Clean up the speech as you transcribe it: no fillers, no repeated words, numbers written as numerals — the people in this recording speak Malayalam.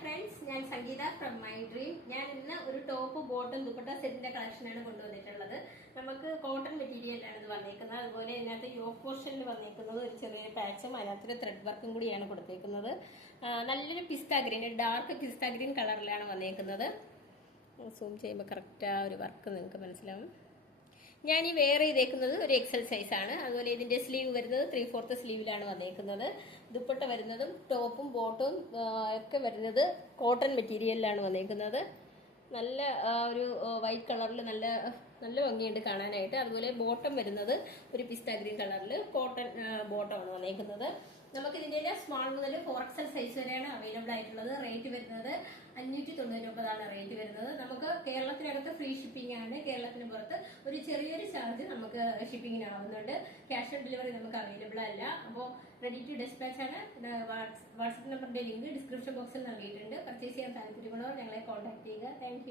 ഫ്രണ്ട്സ്, ഞാൻ സംഗീത ഫ്രം മൈ ഡ്രീം. ഞാൻ ഇന്ന് ഒരു ടോപ്പ് ബോട്ടം ദുപ്പട്ട സെറ്റിന്റെ കളക്ഷനാണ് കൊണ്ടുവന്നിട്ടുള്ളത്. നമുക്ക് കോട്ടൺ മെറ്റീരിയലാണ് ഇത് വന്നേക്കുന്നത്. അതുപോലെ ഇതിനകത്ത് യോക്ക് പോർഷനിൽ വന്നേക്കുന്നത് ഒരു ചെറിയൊരു പാച്ചും അതിനകത്തൊരു ത്രെഡ് വർക്കും കൂടിയാണ് കൊടുത്തേക്കുന്നത്. നല്ലൊരു പിസ്ത ഗ്രീൻ, ഡാർക്ക് പിസ്ത ഗ്രീൻ കളറിലാണ് വന്നേക്കുന്നത്. സൂം ചെയ്യുമ്പോൾ കറക്റ്റ് ആ ഒരു വർക്ക് നിങ്ങൾക്ക് മനസ്സിലാവും. ഞാൻ ഈ വെയർ ചെയ്തേക്കുന്നത് ഒരു എക്സൽ സൈസാണ്. അതുപോലെ ഇതിന്റെ സ്ലീവ് വരുന്നത് 3/4 സ്ലീവിലാണ് വന്നേക്കുന്നത്. ദുപ്പട്ട വരുന്നതും ടോപ്പും ബോട്ടും ഒക്കെ വരുന്നത് കോട്ടൺ മെറ്റീരിയലിലാണ് വന്നേക്കുന്നത്. നല്ല ഒരു വൈറ്റ് കളറിൽ നല്ല നല്ല ഭംഗിയുണ്ട് കാണാനായിട്ട്. അതുപോലെ ബോട്ടം വരുന്നത് ഒരു പിസ്ത ഗ്രീൻ കളറിൽ കോട്ടൺ ബോട്ടമാണ് വന്നേക്കുന്നത്. നമുക്ക് ഇതിന്റെ സ്മാൾ മുതൽ 4XL സൈസ് വരെയാണ് അവൈലബിൾ ആയിട്ടുള്ളത്. റേറ്റ് വരുന്നത് 599 റേറ്റ് വരുന്നത്. നമുക്ക് കേരളത്തിനകത്ത് ഫ്രീ ഷിപ്പിംഗ് ആണ്. കേരളത്തിന് പുറത്ത് ഒരു ചെറിയൊരു ചാർജ് നമുക്ക് ഷിപ്പിങ്ങിന് ആവുന്നുണ്ട്. ക്യാഷ് ഓൺ ഡെലിവറി നമുക്ക് അവൈലബിൾ അല്ല. അപ്പോൾ റെഡി ടു ഡെസ്പാച്ച് ആണ്. വാട്സ്ആപ്പ് നമ്പറിന്റെ ലിങ്ക് ഡിസ്ക്രിപ്ഷൻ ബോക്സിൽ നൽകിയിട്ടുണ്ട്. പർച്ചേസ് ചെയ്യാൻ താല്പര്യമുള്ളവർ ഞങ്ങളെ കോൺടാക്ട് ചെയ്യുക. താങ്ക്